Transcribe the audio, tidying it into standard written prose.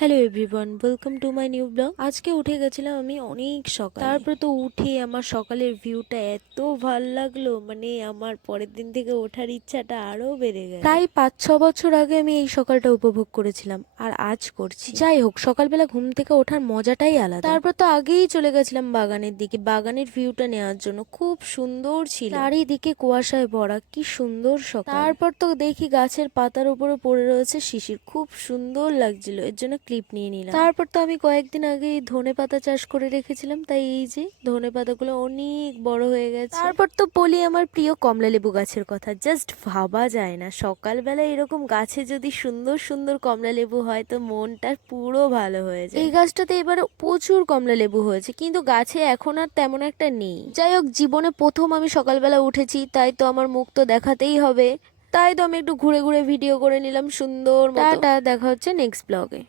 Hello everyone, welcome to my new blog. আজকে উঠে গেছিলাম আমি অনেক সকাল। তারপরে তো উঠে আমার সকালের ভিউটা এত ভাল লাগলো, মানে আমার পরের দিন থেকে ওঠার ইচ্ছাটা আরো বেড়ে গেল। প্রায় 5-6 বছর আগে আমি এই সকালটা উপভোগ করেছিলাম, আর আজ করছি। যাই হোক, সকালবেলা ঘুম থেকে ওঠার মজাটাই আলাদা। তারপর তো আগেই চলে গেছিলাম বাগানের দিকে, বাগানের ভিউটা নেওয়ার জন্য। খুব সুন্দর ছিল, চারিদিকে কুয়াশায় ভরা, কি সুন্দর সকাল। তারপর তো দেখি গাছের পাতার উপরে পড়ে রয়েছে শিশির, খুব সুন্দর লাগছিল, এর জন্য ক্লিপ নিয়ে নিলাম। তারপর তো আমি কয়েকদিন আগে ধনে পাতা চাষ করে রেখেছিলাম, তাই এই যে ধনে পাতাগুলো অনেক বড় হয়ে গেছে। তারপর তো বলি আমার প্রিয় কমলা লেবু গাছের কথা। জাস্ট ভাবা যায় না, সকালবেলা এরকম গাছে যদি সুন্দর সুন্দর কমলা লেবু হয় তো মনটা পুরো ভালো হয়ে যায়। এই গাছটাতে এবারে প্রচুর কমলা লেবু হয়েছে, কিন্তু গাছে এখন আর তেমন একটা নেই। যাই হোক, জীবনে প্রথম আমি সকালবেলা উঠেছি, তাই তো আমার মুখ তো দেখাতেই হবে। তাই তো আমি একটু ঘুরে ঘুরে ভিডিও করে নিলাম সুন্দর মতো। টাটা, দেখা হচ্ছে নেক্সট ব্লগে।